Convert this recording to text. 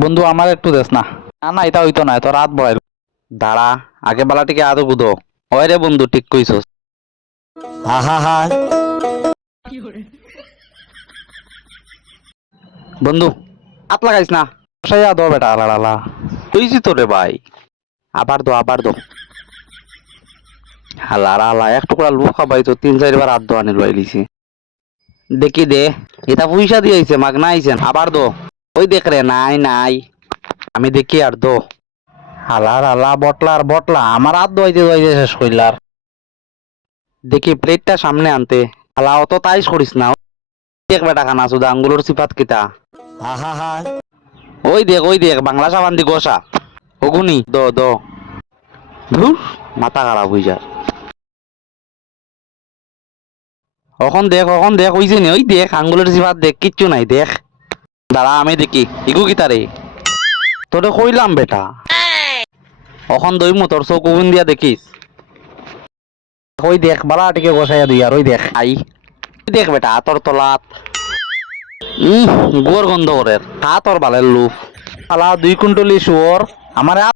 বন্ধু আমার একটু দেস না। না না এটা হইতো না, এত রাত বড়াইল। দাঁড়া, আগে বেলাটিকে আদো গুদো। ওই রে বন্ধু, ঠিক কইছস। হা হা হা। বন্ধু হাত লাগাইস না। বসাইয়া দো বেটা, আলাড়ালা কইছি তো রে ভাই। আবার দো, আবার দো। হালারা হালা এক টুকরা লু খাবাই তো 3-4 বার হাত দো আনি লইলিছি। দেখি দে, এটা পয়সা দিয়েছে মাগনা আইছেন। আবার দো। ওই দেখ রে, নাই নাই। আমি দেখি আর দো। হালার হালা বটলার বটলা আমার হাত দোয়াইতে দোয়াইতে শেষ কইলার। দেখি প্লেটটা সামনে আনতে। হালা অত তাইস করিস না। দেখ বেটা খানা সুদা আঙ্গুলোর সিপাত কিতা। হা হা হা। ওই দেখ বাংলা সাবান দি গোসা। ওগুনি দো দো। ধুর, মাথা খারাপ হয়ে যায়। এখন দেখ হইছে নি। ওই দেখ আঙ্গুলের সিপাত দেখ, কিচ্ছু নাই দেখ। দাঁড়া আমি দেখি ইগু কিতা রে। তোরে কইলাম বেটা। এখন দইমু তোর চোখ উগুন দিয়া দেখিস। ওই দেখ বালাটিকে বসাইয়া দিই আর ওই দেখ আই। ওই দেখ বেটা তোর তলাত। গোর গন্ধ করে খা তোর বালের লুফ। আলা 2 কুইন্টলি শুয়োর আমার